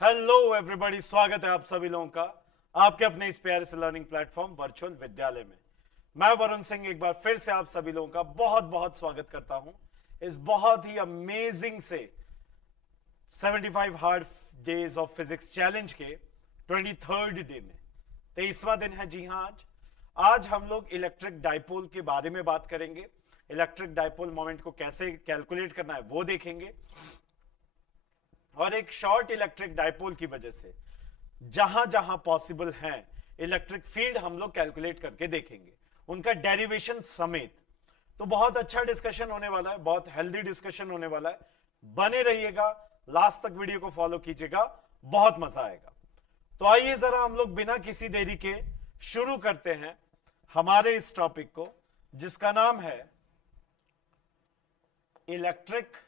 Hello everybody, स्वागत है आप सभी लोगों का आपके अपने इस प्यारे से लर्निंग प्लेटफॉर्म वर्चुअल विद्यालय में। मैं वरुण सिंह एक बार फिर से आप सभी लोगों का बहुत बहुत स्वागत करता हूं इस बहुत ही अमेजिंग से 75 hard days of physics challenge के 23rd डे में 23वां दिन है। जी हां, आज हम लोग इलेक्ट्रिक डाइपोल के बारे में बात करेंगे। इलेक्ट्रिक डाइपोल मोमेंट को कैसे कैलकुलेट करना है वो देखेंगे, और एक शॉर्ट इलेक्ट्रिक डाइपोल की वजह से जहां जहां पॉसिबल है इलेक्ट्रिक फील्ड हम लोग कैलकुलेट करके देखेंगे, उनका डेरिवेशन समेत। तो बहुत अच्छा डिस्कशन होने वाला है, बहुत हेल्दी डिस्कशन होने वाला है। बने रहिएगा, लास्ट तक वीडियो को फॉलो कीजिएगा, बहुत मजा आएगा। तो आइए जरा हम लोग बिना किसी देरी के शुरू करते हैं हमारे इस टॉपिक को, जिसका नाम है इलेक्ट्रिक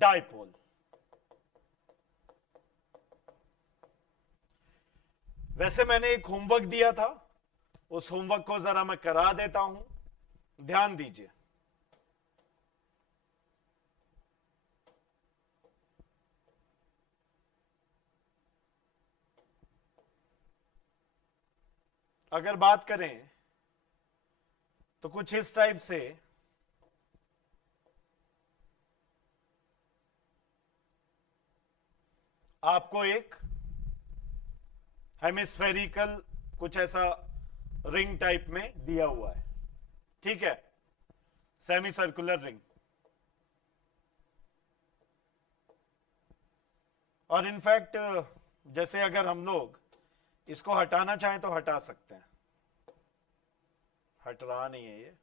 डाइपोल। वैसे मैंने एक होमवर्क दिया था, उस होमवर्क को जरा मैं करा देता हूं, ध्यान दीजिए। अगर बात करें तो कुछ इस टाइप से आपको एक हेमिस्फेरिकल कुछ ऐसा रिंग टाइप में दिया हुआ है, ठीक है, सेमी सर्कुलर रिंग। और इनफैक्ट जैसे अगर हम लोग इसको हटाना चाहें तो हटा सकते हैं, हट रहा नहीं है ये,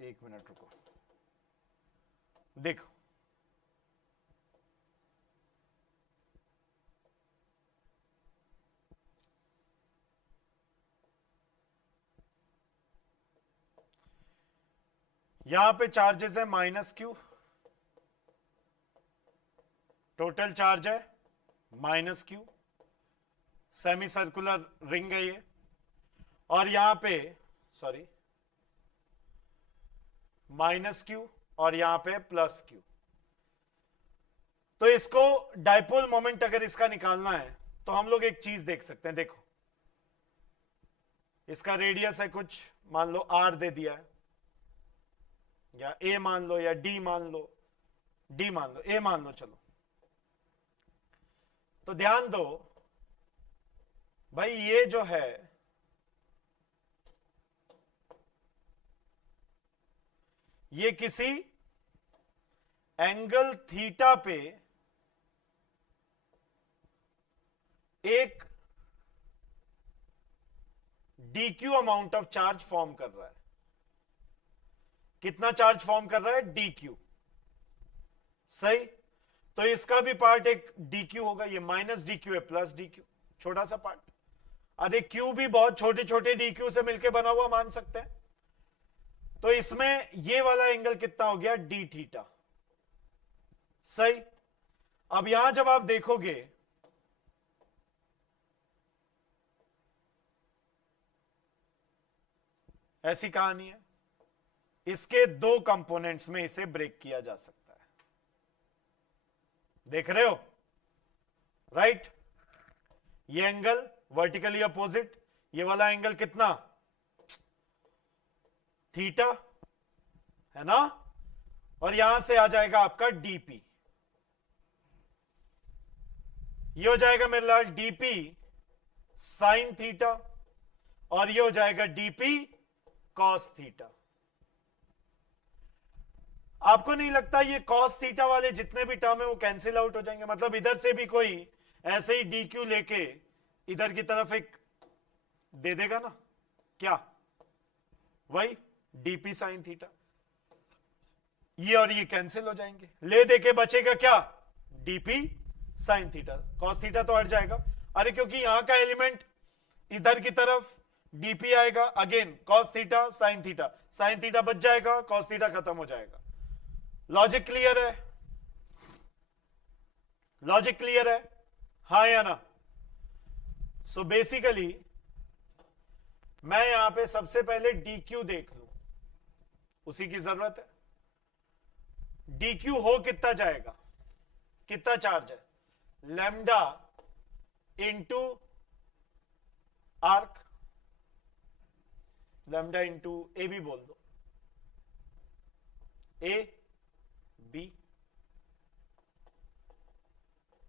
एक मिनट रुको, देखो यहां पे चार्जेस है -q, टोटल चार्ज है -q, सेमी सर्कुलर रिंग है ये, और यहां पे सॉरी -q और यहां पे +q। तो इसको डाइपोल मोमेंट अगर इसका निकालना है तो हम लोग एक चीज देख सकते हैं। देखो, इसका रेडियस है कुछ, मान लो r दे दिया है, या a मान लो, या d मान लो, d मान लो, a मान लो, चलो। तो ध्यान दो भाई, ये जो है ये किसी एंगल थीटा पे एक dq amount of charge form कर रहा है। कितना चार्ज फॉर्म कर रहा है? dq, सही। तो इसका भी पार्ट एक dq होगा, ये -dq है +dq, छोटा सा पार्ट। अरे q भी बहुत छोटे छोटे dq से मिलकर बना हुआ मान सकते हैं। तो इसमें ये वाला एंगल कितना हो गया? d थीटा, सही। अब यहां जब आप देखोगे ऐसी कहानी है, इसके दो कंपोनेंट्स में इसे ब्रेक किया जा सकता है, देख रहे हो, राइट। ये एंगल वर्टिकली अपोजिट, ये वाला एंगल कितना? थीटा, है ना। और यहां से आ जाएगा आपका डीपी, ये हो जाएगा मेरे लाल डीपी साइन थीटा, और ये हो जाएगा डीपी कॉस थीटा। आपको नहीं लगता ये कॉस थीटा वाले जितने भी टर्म है वो कैंसिल आउट हो जाएंगे? मतलब इधर से भी कोई ऐसे ही डी क्यू लेके इधर की तरफ एक दे देगा ना, क्या वही डीपी साइन थीटा, ये और ये कैंसिल हो जाएंगे, ले देके बचेगा क्या? DP sine theta. Cos theta तो हट जाएगा, अरे क्योंकि यहां का एलिमेंट इधर की तरफ डीपी आएगा, again cos theta sine theta बच जाएगा, कॉस थीटा खत्म हो जाएगा। लॉजिक क्लियर है? लॉजिक क्लियर है, हाँ या ना? सो बेसिकली मैं यहां पे सबसे पहले dq देख लूं, उसी की जरूरत है। dq हो कितना जाएगा? कितना चार्ज है? Lambda into arc, lambda into A B बोल दो, ए बी,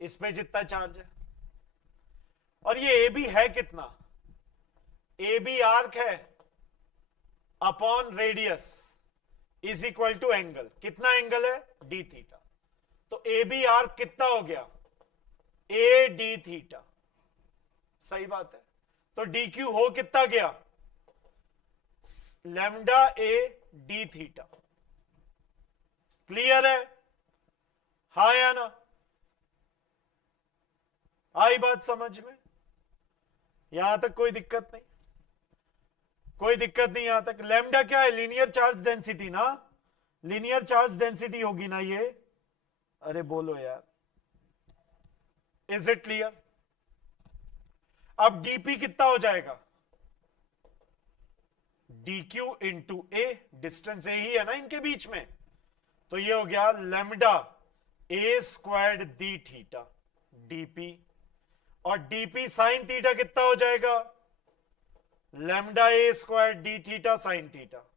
इसमें जितना चार्ज है। और ये ए बी है कितना? ए बी आर्क है upon radius is equal to angle. कितना एंगल है? D theta. तो ए बी आर्क कितना हो गया? A D theta. सही बात है। तो डी क्यू हो कितना गया? Lambda A D theta. Clear है? हाँ या ना? आई बात समझ में? यहां तक कोई दिक्कत नहीं? कोई दिक्कत नहीं यहां तक? लैम्डा क्या है? लीनियर चार्ज डेंसिटी ना, लीनियर चार्ज डेंसिटी होगी ना ये। अरे बोलो यार, इज इट क्लियर? अब डीपी कितना हो जाएगा? dq into a, distance a ही है ना इनके बीच में, तो ये हो गया lambda a squared d theta dp. और डीपी साइन थीटा कितना हो जाएगा? Lambda a square d theta sine theta.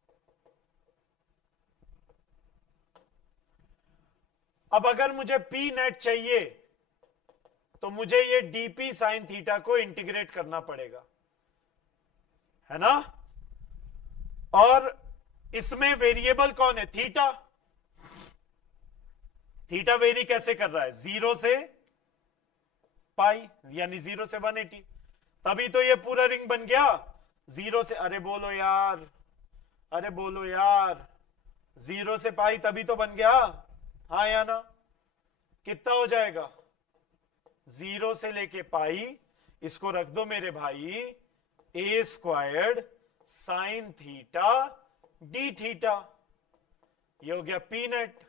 अब अगर मुझे पी नेट चाहिए तो मुझे ये डीपी साइन थीटा को इंटीग्रेट करना पड़ेगा, है ना? और इसमें वेरिएबल कौन है? थीटा। थीटा वेरी कैसे कर रहा है? 0 से पाई, यानी 0 से 180। तभी तो ये पूरा रिंग बन गया 0 से, अरे बोलो यार, अरे बोलो यार, 0 से पाई तभी तो बन गया। हाँ या ना? कितना हो जाएगा? 0 से लेके पाई, इसको रख दो मेरे भाई, a squared sine theta d theta. ये हो गया पी नेट।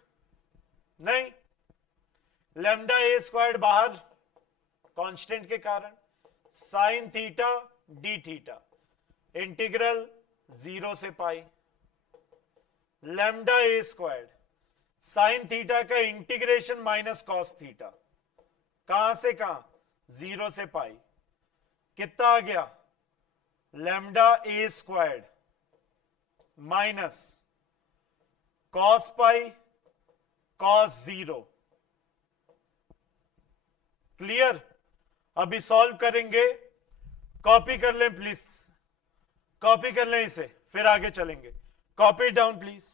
नहीं, लैम्डा ए स्क्वायर्ड बाहर कांस्टेंट के कारण, sine theta d theta, integral 0 से pi, lambda a squared sine theta का इंटीग्रेशन माइनस कॉस थीटा, कहां से कहां? 0 से पाई। कितना आ गया? Lambda a squared minus cos pi cos 0। Clear? अभी सॉल्व करेंगे, कॉपी कर लें प्लीज, कॉपी कर लें इसे, फिर आगे चलेंगे। Copy down please.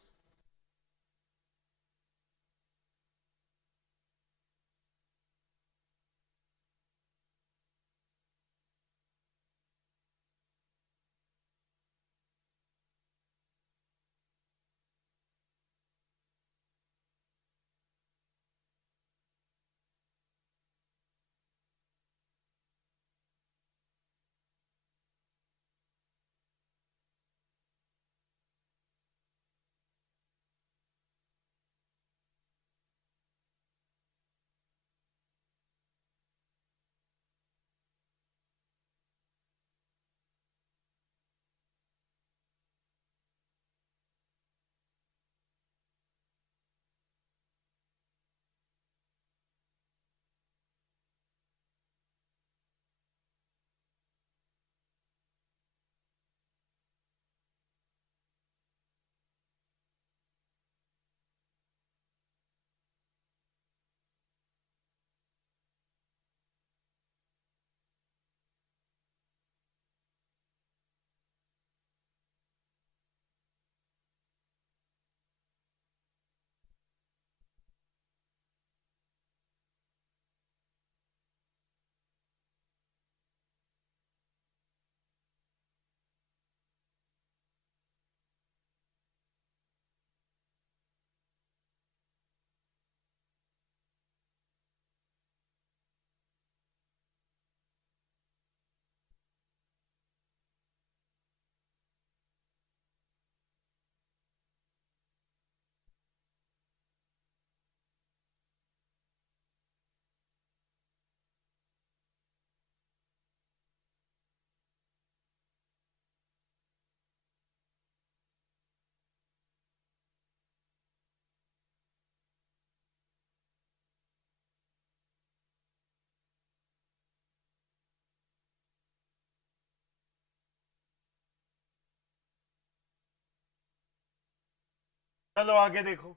चलो आगे देखो।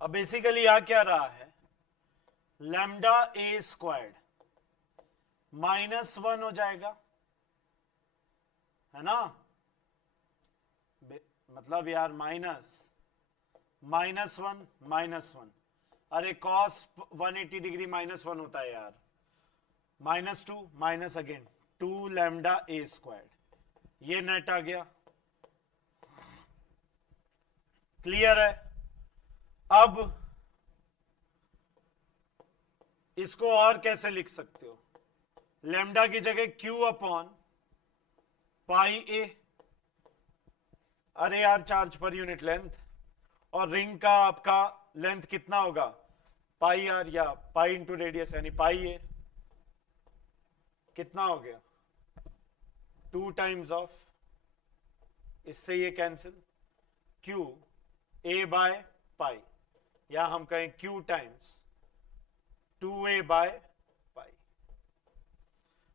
अब बेसिकली आ क्या रहा है, लैम्डा ए स्क्वायर्ड -1 हो जाएगा, है ना। मतलब यार -1 अरे कॉस 180 डिग्री -1 होता है यार। -2 minus again 2 lambda a squared, ये नेट आ गया। क्लियर है। अब इसको और कैसे लिख सकते हो, लैम्डा की जगह Q अपॉन पाई ए। अरे यार चार्ज पर यूनिट लेंथ, और रिंग का आपका लेंथ कितना होगा, पाई आर या पाई इंटू रेडियस यानी पाई ए। कितना हो गया 2 टाइम्स ऑफ, इससे ये cancel, Q A by pi, या हम कहें Q times 2a by pi.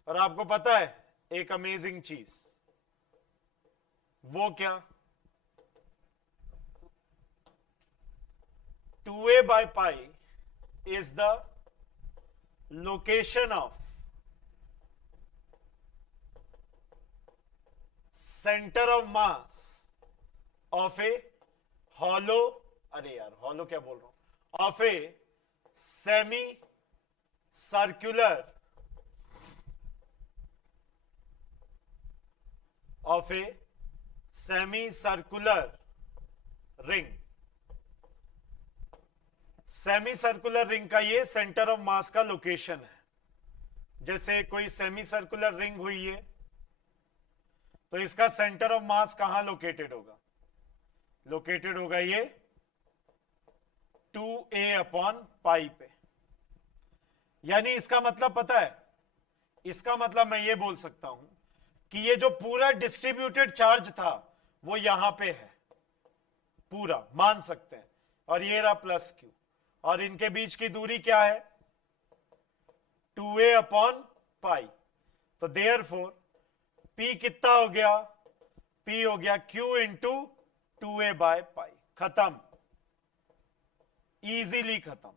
और आपको पता है एक अमेजिंग चीज, वो क्या, 2a by pi is the location of center of mass of a hollow, अरे यार hollow क्या बोल रहा हूं, of a semi circular ring. Semi circular ring का ये सेंटर ऑफ मास का लोकेशन है। जैसे कोई सेमी सर्कुलर रिंग हुई है तो इसका सेंटर ऑफ मास कहां लोकेटेड होगा, लोकेटेड होगा ये 2a अपॉन पाई पे। यानी इसका मतलब पता है, इसका मतलब मैं ये बोल सकता हूं कि ये जो पूरा डिस्ट्रीब्यूटेड चार्ज था वो यहां पे है, पूरा मान सकते हैं, और ये रहा प्लस क्यू, और इनके बीच की दूरी क्या है 2a अपॉन पाई। तो देयरफॉर P कितना हो गया, P हो गया Q into 2a by pi. खत्म, इजीली खत्म।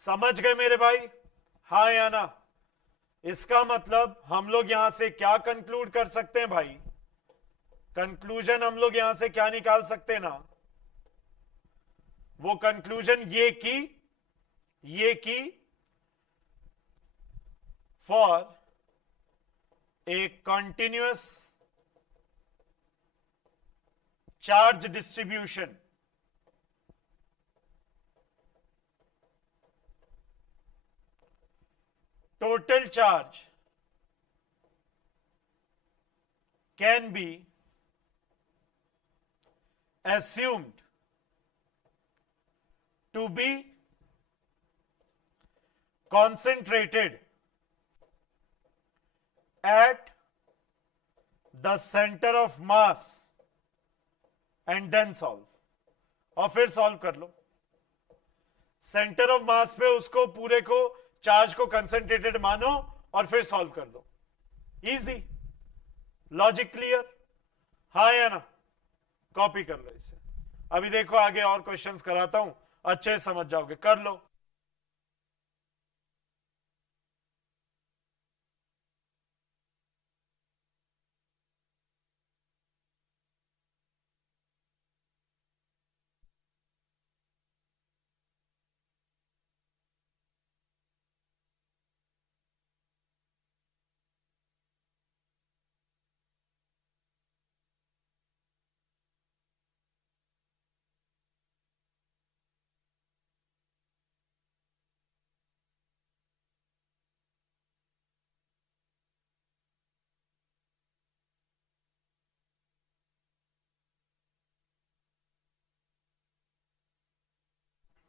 समझ गए मेरे भाई, हाँ या ना। इसका मतलब हम लोग यहां से क्या कंक्लूड कर सकते हैं भाई, कंक्लूजन हम लोग यहां से क्या निकाल सकते हैं ना, वो कंक्लूजन ये कि for a continuous charge distribution total charge can be assumed to be concentrated at the center of mass and then solve। और फिर सॉल्व कर लो, सेंटर ऑफ मास पे उसको पूरे को चार्ज को कंसंट्रेटेड मानो और फिर सॉल्व कर दो, इजी, लॉजिक क्लियर, हाँ या ना। कॉपी कर लो इसे। अभी देखो आगे और क्वेश्चंस कराता हूं, अच्छे से समझ जाओगे, कर लो।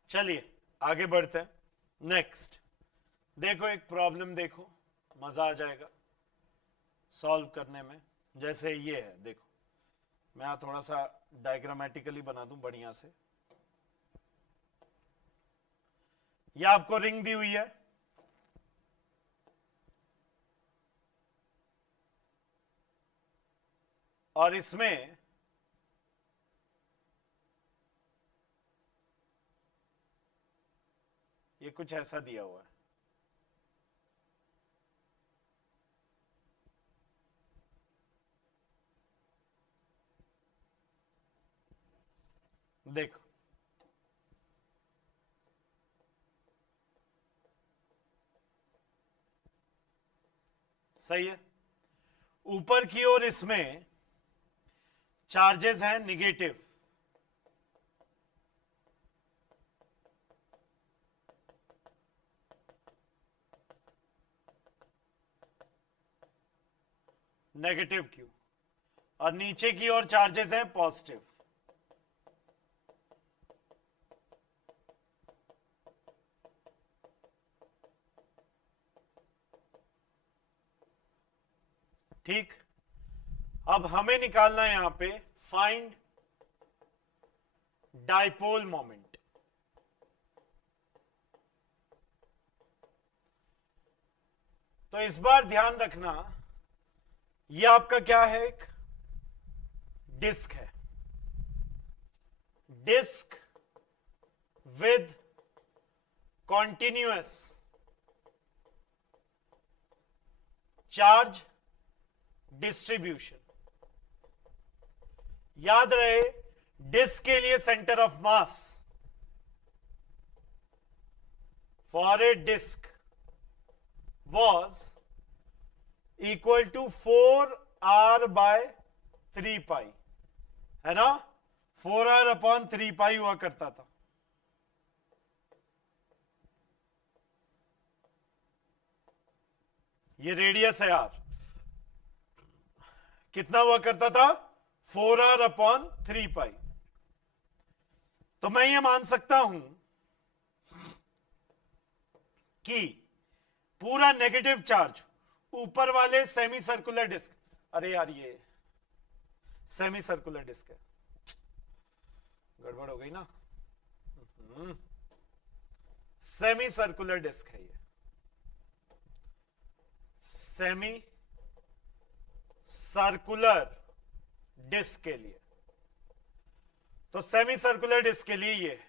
चलिए आगे बढ़ते हैं, नेक्स्ट देखो एक प्रॉब्लम, देखो मजा आ जाएगा सॉल्व करने में। जैसे ये है, देखो मैं यहां थोड़ा सा डायग्रामेटिकली बना दूं बढ़िया से। ये आपको रिंग दी हुई है, और इसमें ये कुछ ऐसा दिया हुआ है। देखो, सही है। ऊपर की ओर इसमें चार्जेस हैं निगेटिव, नेगेटिव क्यू, और नीचे की ओर चार्जेस हैं पॉजिटिव। ठीक, अब हमें निकालना है यहां पे फाइंड डाइपोल मोमेंट। तो इस बार ध्यान रखना, ये आपका क्या है, एक डिस्क है, disc with continuous charge distribution. याद रहे, डिस्क के लिए centre of mass for a disc was equal to 4r by 3 पाई, है ना, 4r अपॉन 3 पाई हुआ करता था। ये रेडियस है यार, कितना हुआ करता था, 4r अपॉन 3 पाई। तो मैं ये मान सकता हूं कि पूरा नेगेटिव चार्ज ऊपर वाले सेमी सर्कुलर डिस्क, अरे यार ये सेमी सर्कुलर डिस्क है, गड़बड़ हो गई ना, सेमी सर्कुलर डिस्क है ये, सेमी सर्कुलर डिस्क के लिए। तो सेमी सर्कुलर डिस्क के लिए ये,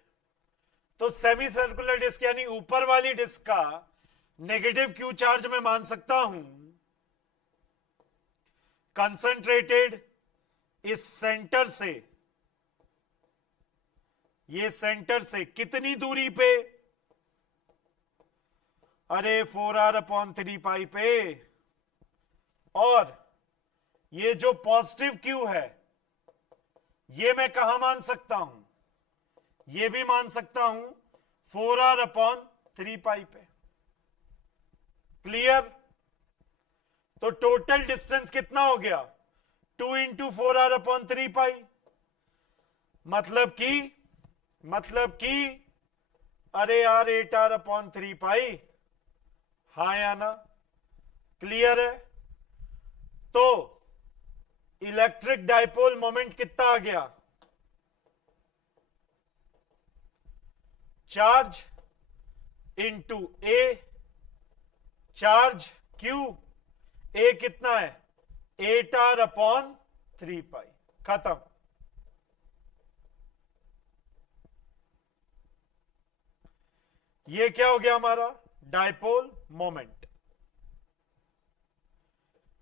तो सेमी सर्कुलर डिस्क यानी ऊपर वाली डिस्क का नेगेटिव क्यू चार्ज मैं मान सकता हूं कंसंट्रेटेड इस सेंटर से, ये सेंटर से कितनी दूरी पे, अरे 4r अपॉन 3 पाई पे, और ये जो पॉजिटिव क्यू है ये मैं कहां मान सकता हूं, ये भी मान सकता हूं 4r अपॉन 3 पाई पे। क्लियर? तो टोटल डिस्टेंस कितना हो गया, 2 इंटू 4r अपॉन 3 पाई, मतलब कि अरे यार 8r अपॉन 3 पाई, हाँ या ना, क्लियर है? तो इलेक्ट्रिक डाइपोल मोमेंट कितना आ गया, चार्ज इंटू ए, चार्ज क्यू, ए कितना है 8r अपॉन 3 पाई, खत्म। ये क्या हो गया हमारा डाइपोल मोमेंट,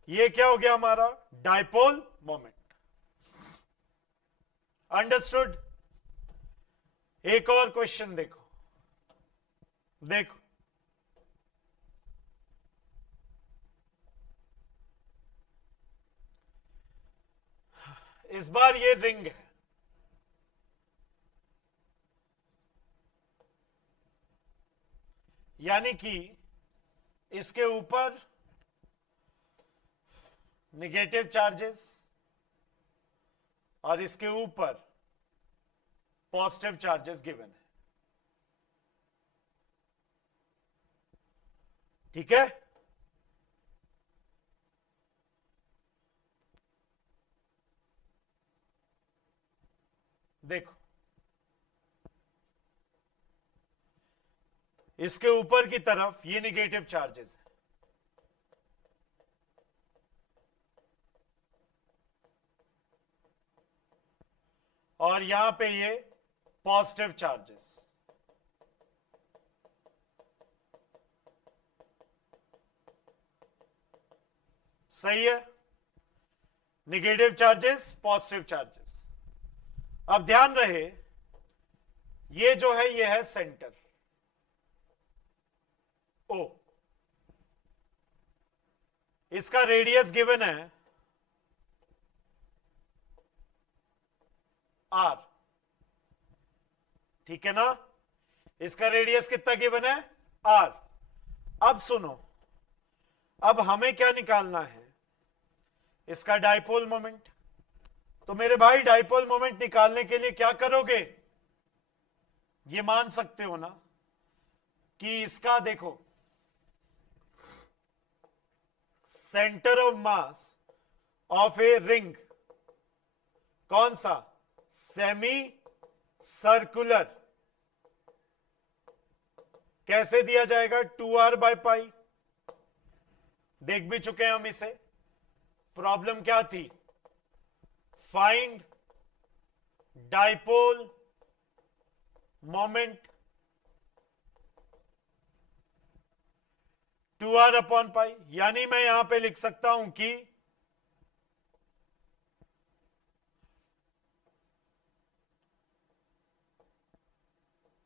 ये क्या हो गया हमारा डाइपोल मोमेंट। अंडरस्टूड? एक और क्वेश्चन देखो, देखो इस बार ये रिंग है, यानी कि इसके ऊपर नेगेटिव चार्जेस और इसके ऊपर पॉजिटिव चार्जेस गिवन है, ठीक है? देखो इसके ऊपर की तरफ ये नेगेटिव चार्जेस है, और यहां पे ये पॉजिटिव चार्जेस। सही है। Negative charges, positive charges. अब ध्यान रहे, ये जो है ये है सेंटर ओ, इसका रेडियस गिवन है आर, ठीक है ना। इसका रेडियस कितना गिवन है, आर। अब सुनो, अब हमें क्या निकालना है, इसका डाइपोल मोमेंट। तो मेरे भाई डाइपोल मोमेंट निकालने के लिए क्या करोगे, ये मान सकते हो ना कि इसका देखो, centre of mass of a ring कौन सा, सेमी सर्कुलर, कैसे दिया जाएगा, 2r/पाई। देख भी चुके हैं हम इसे। प्रॉब्लम क्या थी, फाइंड डाइपोल मोमेंट 2r/पाई। यानी मैं यहां पे लिख सकता हूं कि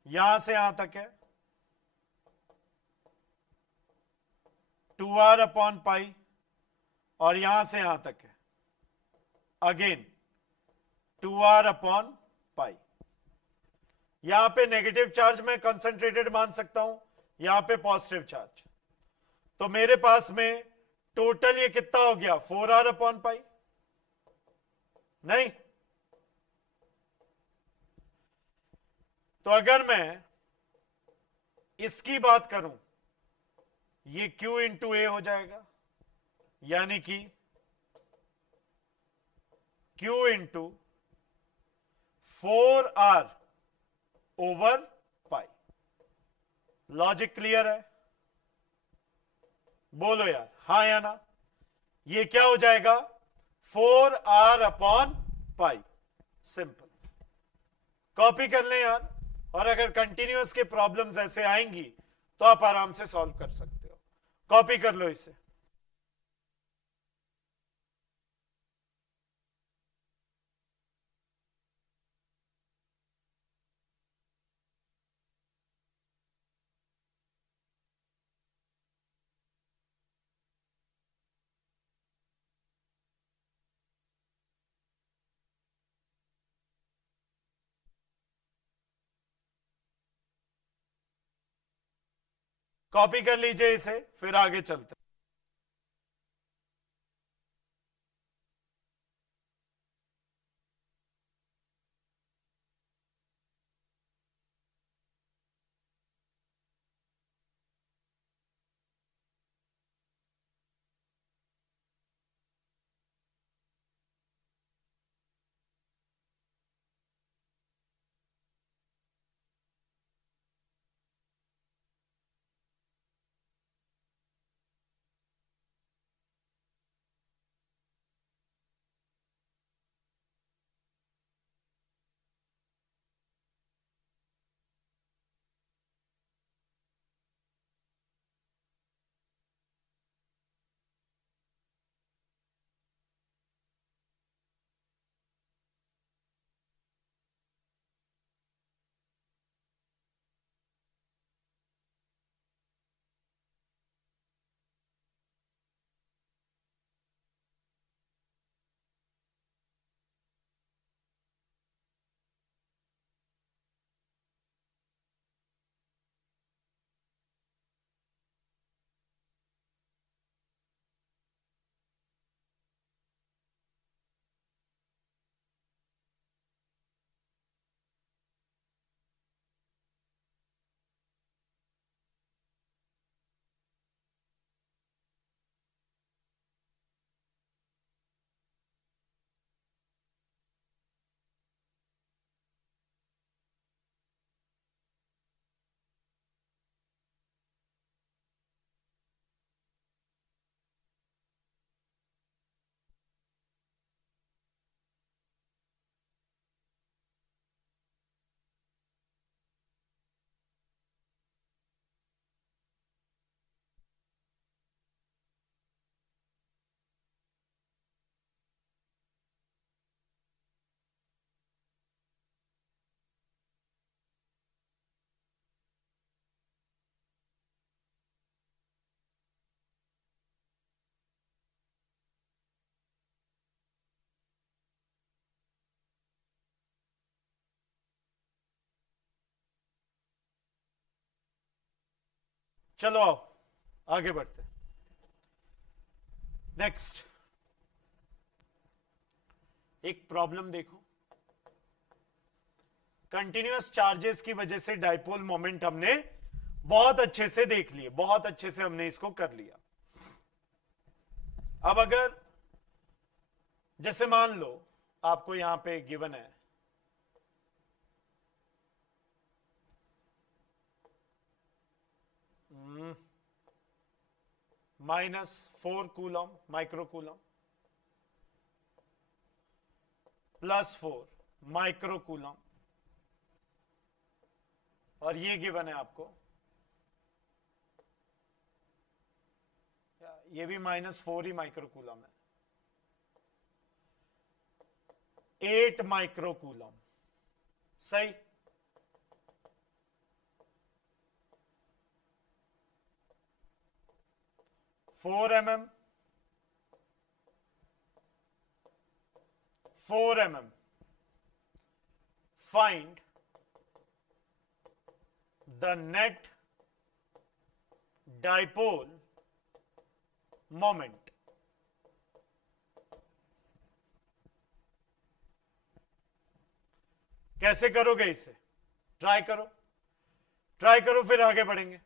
यहां से यहां तक है 2r/पाई, और यहां से यहां तक है अगेन 2r/पाई। यहां पे नेगेटिव चार्ज मैं कंसंट्रेटेड मान सकता हूं, यहां पे पॉजिटिव चार्ज। तो मेरे पास में टोटल ये कितना हो गया, 4r/पाई, नहीं। तो अगर मैं इसकी बात करूं, ये Q इंटू ए हो जाएगा, यानी कि Q इंटू 4r/पाई। लॉजिक क्लियर है, बोलो यार हाँ या ना। ये क्या हो जाएगा, 4r/पाई। सिंपल, कॉपी कर लें यार। और अगर कंटिन्यूअस के प्रॉब्लम्स ऐसे आएंगी तो आप आराम से सॉल्व कर सकते हो, कॉपी कर लो इसे। कॉपी कर लीजिए इसे, फिर आगे चलते हैं। चलो आओ आगे बढ़ते हैं। नेक्स्ट एक प्रॉब्लम देखो। कंटिन्यूअस चार्जेस की वजह से डाइपोल मोमेंट हमने बहुत अच्छे से देख लिए, बहुत अच्छे से हमने इसको कर लिया। अब अगर जैसे मान लो आपको यहां पे गिवन है -4 coulomb micro coulomb +4 micro coulomb, और ये गिवन है आपको, ये भी -4 ही माइक्रो कूलम है, 8 माइक्रो कूलम। सही। Four mm find the net dipole moment। कैसे करोगे इसे? ट्राई करो, ट्राई करो, फिर आगे बढ़ेंगे।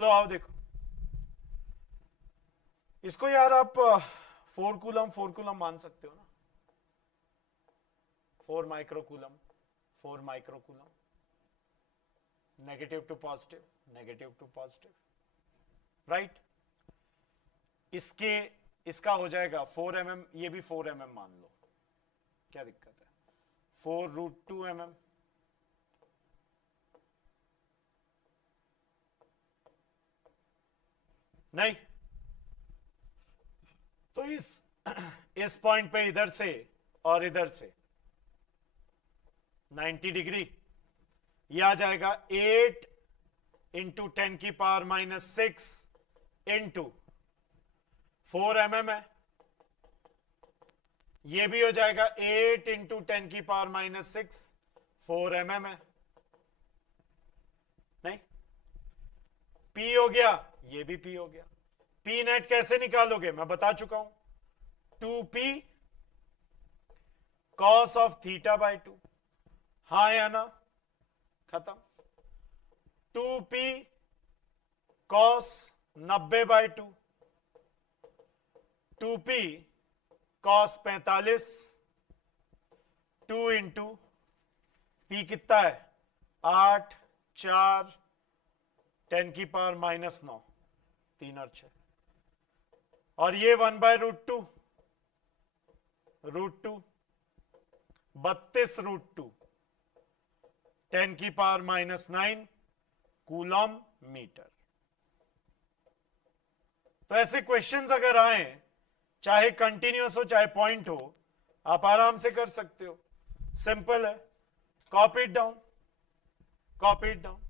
तो आओ देखो इसको यार, आप 4 कूलम मान सकते हो ना। 4 micro coulomb, 4 micro coulomb, negative to positive, negative to positive, right. इसके इसका हो जाएगा 4 mm, ये भी 4 mm मान लो, क्या दिक्कत है? 4√2 mm, नहीं तो इस पॉइंट पे इधर से और इधर से 90 डिग्री, ये आ जाएगा 8 इंटू 10⁻⁻6 इंटू 4 mm है। ये भी हो जाएगा 8 इंटू 10⁻⁻6 4 mm है। नहीं, P हो गया, ये भी P हो गया। P नेट कैसे निकालोगे, मैं बता चुका हूं, 2P cos ऑफ θ/2। हाँ या ना, खत्म। 2P cos 90/2, 2P cos 45, 2 into P कितना है 8, 4, 10⁻⁻9, 3 और 6, और ये 1/√2, √2 32√2 10⁻⁻9 कूलम मीटर। तो ऐसे क्वेश्चंस अगर आए, चाहे कंटिन्यूअस हो चाहे पॉइंट हो, आप आराम से कर सकते हो। सिंपल है, copy it down, copy it down.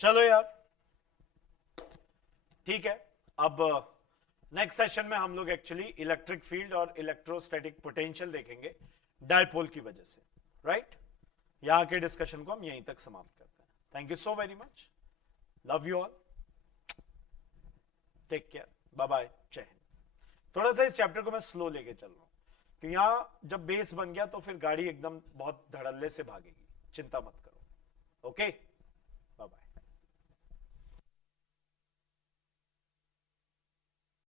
चलो यार, ठीक है। अब नेक्स्ट सेशन में हम लोग एक्चुअली इलेक्ट्रिक फील्ड और इलेक्ट्रोस्टैटिक पोटेंशियल देखेंगे डायपोल की वजह से, राइट। यहां के डिस्कशन को हम यहीं तक समाप्त करते हैं। Thank you so very much, love you all, take care, bye bye, जय हिंद। थोड़ा सा इस चैप्टर को मैं स्लो लेके चल रहा हूं, कि यहां जब बेस बन गया तो फिर गाड़ी एकदम बहुत धड़ल्ले से भागेगी, चिंता मत करो, ओके।